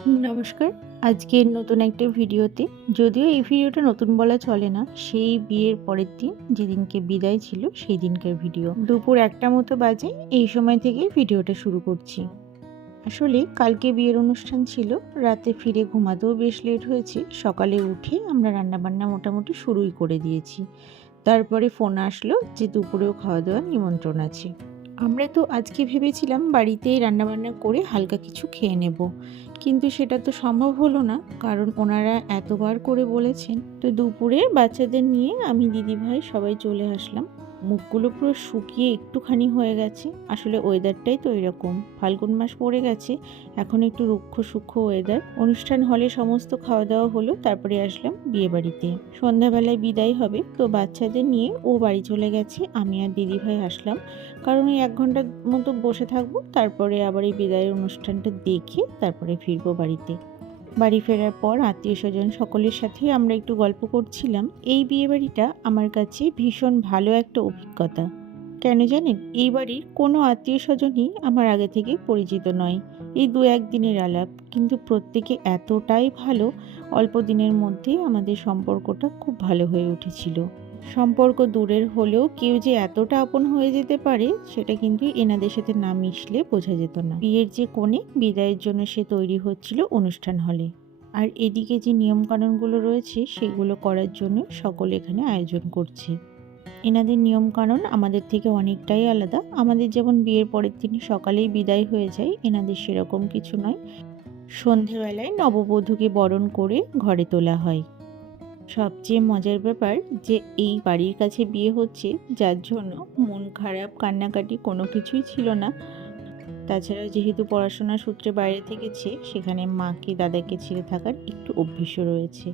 নমস্কার। আজকের নতুন একটা ভিডিওতে, যদিও এই ভিডিওটা নতুন বলা চলে না, সেই বিয়ের পরের দিন যেদিনকে বিদায় ছিল সেই দিনকার ভিডিও। দুপুর 1টা মতো বাজে, এই সময় থেকেই ভিডিওটা শুরু করছি। আসলে কালকে বিয়ের অনুষ্ঠান ছিল, রাতে ফিরে ঘুমাতেও বেশ লেট হয়েছে। সকালে উঠে আমরা রান্নাবান্না মোটামুটি শুরুই করে দিয়েছি। তারপরে ফোন আসলো যে দুপুরেও খাওয়া দাওয়ার নিমন্ত্রণ আছে। আমরা তো আজকে ভেবেছিলাম বাড়িতেই রান্নাবান্না করে হালকা কিছু খেয়ে নেব, কিন্তু সেটা তো সম্ভব হলো না, কারণ ওনারা এতবার করে বলেছেন। তো দুপুরে বাচ্চাদের নিয়ে আমি, দিদিভাই সবাই চলে আসলাম। মুখগুলো পুরো শুকিয়ে একটুখানি হয়ে গেছে। আসলে ওয়েদারটাই তো এরকম, ফাল্গুন মাস পড়ে গেছে, এখন একটু রুক্ষ সূক্ষ্ম ওয়েদার। অনুষ্ঠান হলে সমস্ত খাওয়া দাওয়া হলো, তারপরে আসলাম বিয়ে বাড়িতে। সন্ধ্যাবেলায় বিদায় হবে, তো বাচ্চাদের নিয়ে ও বাড়ি চলে গেছে, আমি আর দিদিভাই আসলাম। কারণ এই 1 ঘন্টার মতো বসে থাকবো, তারপরে আবার এই বিদায়ের অনুষ্ঠানটা দেখে তারপরে ফিরবো বাড়িতে। বাড়ি ফেরার পর আত্মীয় স্বজন সকলের সাথেই আমরা একটু গল্প করছিলাম। এই বিয়েবাড়িটা আমার কাছে ভীষণ ভালো একটা অভিজ্ঞতা। কেন জানেন? এই বাড়ির কোনো আত্মীয় স্বজনই আমার আগে থেকে পরিচিত নয়। এই 2-1 দিনের আলাপ, কিন্তু প্রত্যেকে এতটাই ভালো, অল্প দিনের মধ্যেই আমাদের সম্পর্কটা খুব ভালো হয়ে উঠেছিল। সম্পর্ক দূরের হলেও কেউ যে এতটা আপন হয়ে যেতে পারে, সেটা কিন্তু এনাদের সাথে না মিশলে বোঝা যেত না। বিয়ের যে কনে বিদায়ের জন্য সে তৈরি হচ্ছিল অনুষ্ঠান হলে, আর এদিকে যে নিয়মকানুনগুলো রয়েছে সেগুলো করার জন্য সকলে এখানে আয়োজন করছে। এনাদের নিয়মকানুন আমাদের থেকে অনেকটাই আলাদা। আমাদের যেমন বিয়ের পরের দিন সকালেই বিদায় হয়ে যায়, এনাদের সেরকম কিছু নয়। সন্ধেবেলায় নববধূকে বরণ করে ঘরে তোলা হয়। সবচেয়ে মজার ব্যাপার যে এই বাড়ির কাছে বিয়ে হচ্ছে, যার জন্য মন খারাপ, কান্নাকাটি কোনো কিছুই ছিল না। তাছাড়া যেহেতু পড়াশোনার সূত্রে বাইরে থেকেছে, সেখানে মাকে দাদাকে ছেড়ে থাকার একটু অভ্যেসও রয়েছে।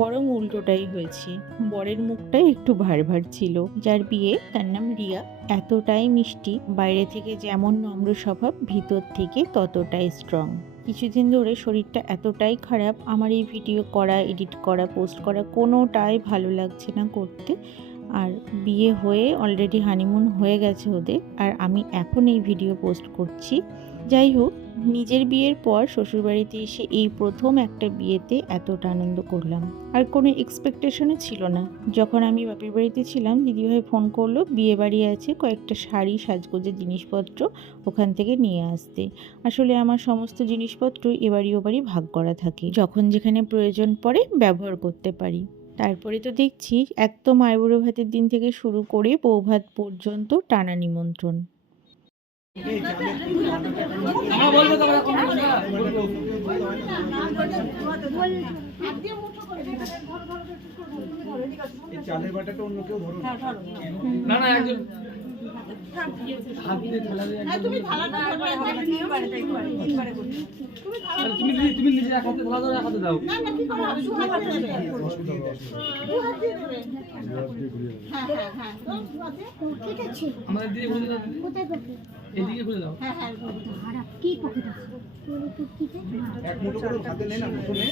বরং উল্টোটাই হয়েছে, বরের মুখটাই একটু ভার ভার ছিল। যার বিয়ে, তার নাম রিয়া, এতটাই মিষ্টি, বাইরে থেকে যেমন নম্র স্বভাব, ভিতর থেকে ততটাই স্ট্রং। কিছুদিন ধরে শরীরটা এতটাই খারাপ, আমার এই ভিডিও করা, এডিট করা, পোস্ট করা কোনোটাই ভালো লাগছে না করতে। আর বিয়ে হয়ে অলরেডি হানিমুন হয়ে গেছে ওদের, আর আমি এখন এই ভিডিও পোস্ট করছি। যাই হোক, নিজের বিয়ের পর শ্বশুরবাড়িতে এসে এই প্রথম একটা বিয়েতে এতটা আনন্দ করলাম, আর কোনো এক্সপেকটেশনও ছিল না। যখন আমি বাপের বাড়িতে ছিলাম, দিদিভাই ফোন করলো বিয়ে বাড়ি আছে, কয়েকটা শাড়ি, সাজগোজের জিনিসপত্র ওখান থেকে নিয়ে আসতে। আসলে আমার সমস্ত জিনিসপত্র এবাড়ি ওবাড়ি ভাগ করা থাকে, যখন যেখানে প্রয়োজন পড়ে ব্যবহার করতে পারি। তারপরে তো দেখছি একদম আইবুড়ো ভাতের দিন থেকে শুরু করে বৌভাত পর্যন্ত টানা নিমন্ত্রণ। চালের বাটাটা অন্য কেউ ধরো না না একজন তুমি নিজে এক হাতে ধরো, এক হাতে দাও। আমাদের দিয়ে বলে দাও, এদিকে বলে দাও। এক মুঠো করে হাতে নে না, মুঠো নে।